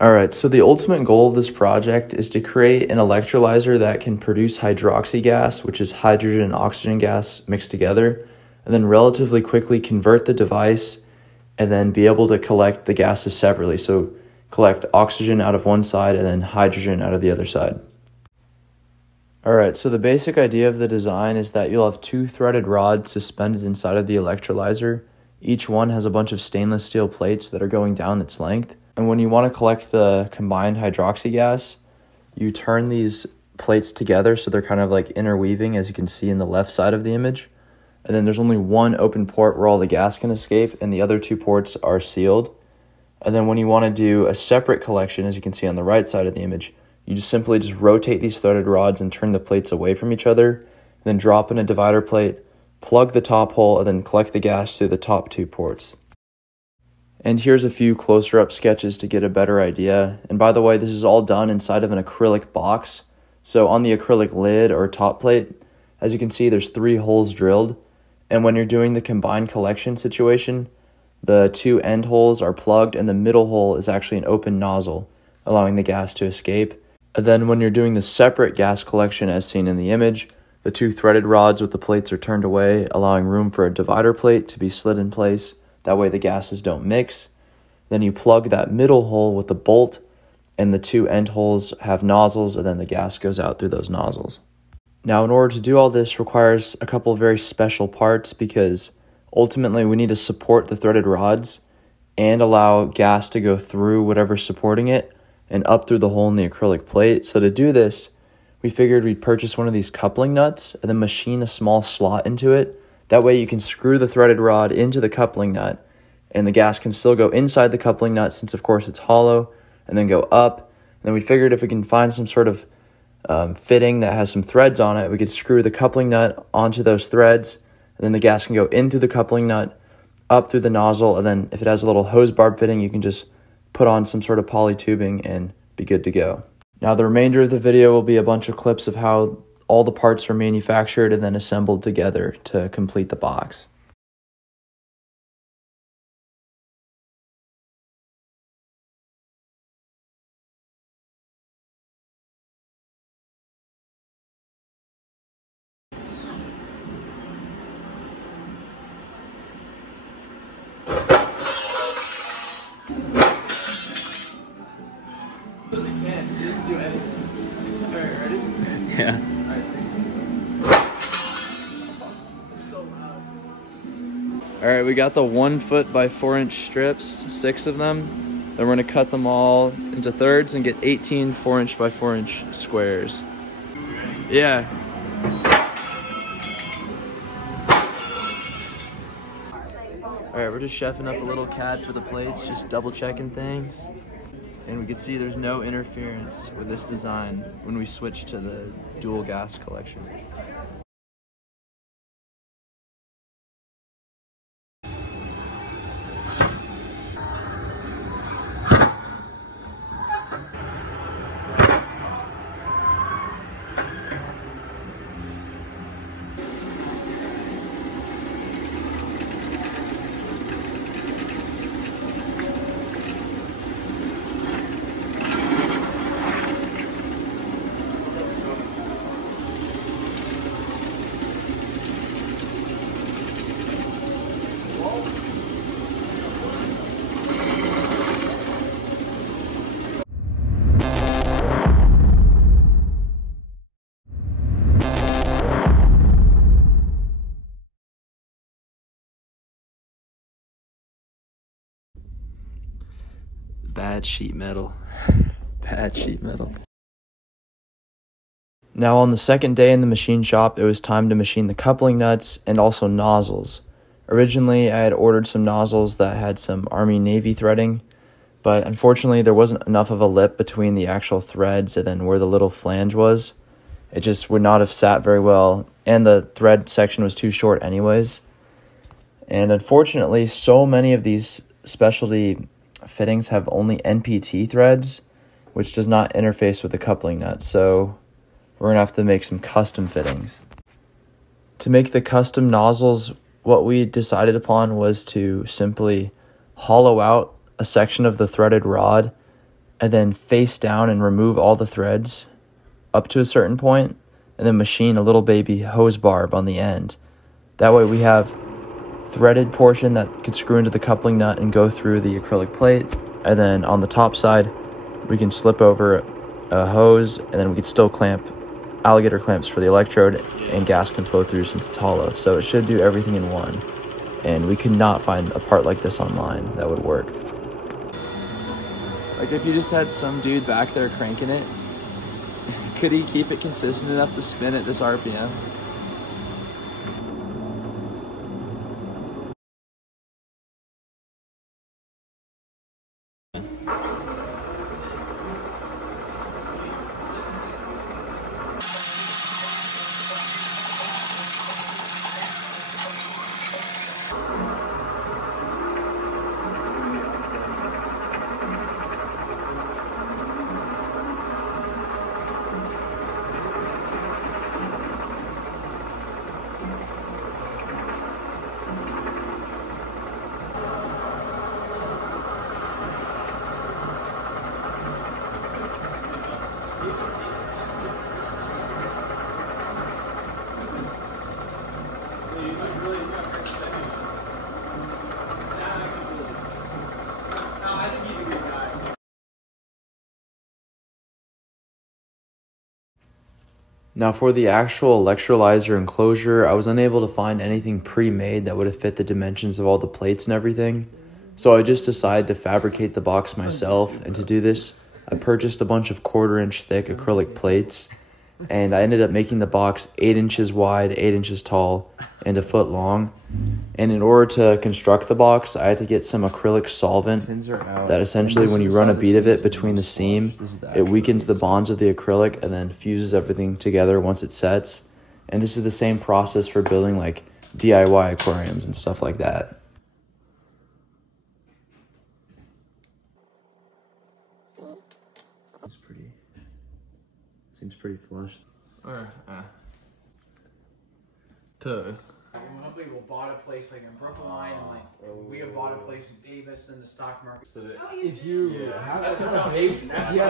All right, so the ultimate goal of this project is to create an electrolyzer that can produce hydroxy gas, which is hydrogen and oxygen gas mixed together, and then relatively quickly convert the device and then be able to collect the gases separately. So collect oxygen out of one side and then hydrogen out of the other side. All right, so the basic idea of the design is that you'll have two threaded rods suspended inside of the electrolyzer. Each one has a bunch of stainless steel plates that are going down its length. And when you want to collect the combined hydroxy gas, you turn these plates together so they're kind of like interweaving, as you can see in the left side of the image. And then there's only one open port where all the gas can escape, and the other two ports are sealed. And then when you want to do a separate collection, as you can see on the right side of the image, you just simply rotate these threaded rods and turn the plates away from each other, and then drop in a divider plate, plug the top hole, and then collect the gas through the top two ports. And here's a few closer up sketches to get a better idea. And by the way, this is all done inside of an acrylic box. So on the acrylic lid or top plate, as you can see, there's 3 holes drilled. And when you're doing the combined collection situation, the 2 end holes are plugged and the middle hole is actually an open nozzle, allowing the gas to escape. And then when you're doing the separate gas collection as seen in the image, the 2 threaded rods with the plates are turned away, allowing room for a divider plate to be slid in place. That way the gases don't mix. Then you plug that middle hole with the bolt, and the 2 end holes have nozzles, and then the gas goes out through those nozzles. Now, in order to do all this requires a couple of very special parts, because ultimately we need to support the threaded rods and allow gas to go through whatever's supporting it and up through the hole in the acrylic plate. So to do this, we figured we'd purchase one of these coupling nuts and then machine a small slot into it. That way you can screw the threaded rod into the coupling nut, and the gas can still go inside the coupling nut since, of course, it's hollow, and then go up. And then we figured if we can find some sort of fitting that has some threads on it, we could screw the coupling nut onto those threads, and then the gas can go in through the coupling nut, up through the nozzle, and then if it has a little hose barb fitting, you can just put on some sort of poly tubing and be good to go. Now, the remainder of the video will be a bunch of clips of how all the parts are manufactured and then assembled together to complete the box. Yeah. All right, we got the 1 foot by 4 inch strips, 6 of them. Then we're gonna cut them all into thirds and get 18 4 inch by 4 inch squares. Yeah. All right, we're just chefing up a little CAD for the plates, just double checking things. And we can see there's no interference with this design when we switch to the dual gas collection. Bad sheet metal. Bad sheet metal. Now on the second day in the machine shop, it was time to machine the coupling nuts and also nozzles. Originally, I had ordered some nozzles that had some Army-Navy threading, but unfortunately there wasn't enough of a lip between the actual threads and then where the little flange was. It just would not have sat very well, and the thread section was too short anyways. And unfortunately, so many of these specialty fittings have only NPT threads, which does not interface with the coupling nut, so we're going to have to make some custom fittings. To make the custom nozzles, what we decided upon was to simply hollow out a section of the threaded rod and then face down and remove all the threads up to a certain point, and then machine a little baby hose barb on the end. That way we have threaded portion that could screw into the coupling nut and go through the acrylic plate, and then on the top side we can slip over a hose, and then we could still clamp alligator clamps for the electrode, and gas can flow through since it's hollow. So it should do everything in one, and we could not find a part like this online that would work. Like if you just had some dude back there cranking it, could he keep it consistent enough to spin at this RPM? Now for the actual electrolyzer enclosure, I was unable to find anything pre-made that would have fit the dimensions of all the plates and everything. So I just decided to fabricate the box myself, and to do this, I purchased a bunch of 1/4-inch thick acrylic plates, and I ended up making the box 8 inches wide, 8 inches tall, and 1 foot long. And in order to construct the box, I had to get some acrylic solvent that essentially when you run a bead of it between the seam, it weakens the bonds of the acrylic and then fuses everything together once it sets. And this is the same process for building like DIY aquariums and stuff like that. Seems pretty flush. Hopefully we'll bought a place like in Brookline, and like we have bought a place in Davis in the stock market. So that If you have that's the foundation. That's the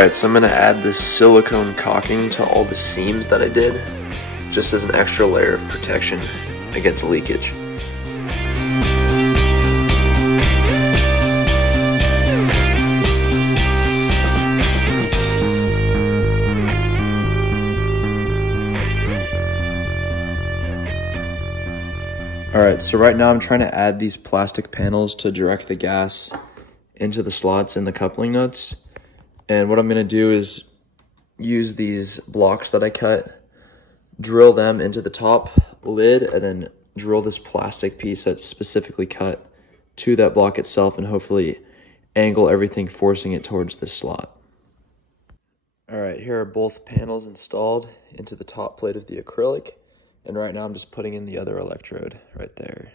Alright, so I'm going to add this silicone caulking to all the seams that I did, just as an extra layer of protection against leakage. Alright, so right now I'm trying to add these plastic panels to direct the gas into the slots in the coupling nuts. And what I'm going to do is use these blocks that I cut, drill them into the top lid, and then drill this plastic piece that's specifically cut to that block itself and hopefully angle everything, forcing it towards this slot. All right, here are both panels installed into the top plate of the acrylic. And right now I'm just putting in the other electrode right there.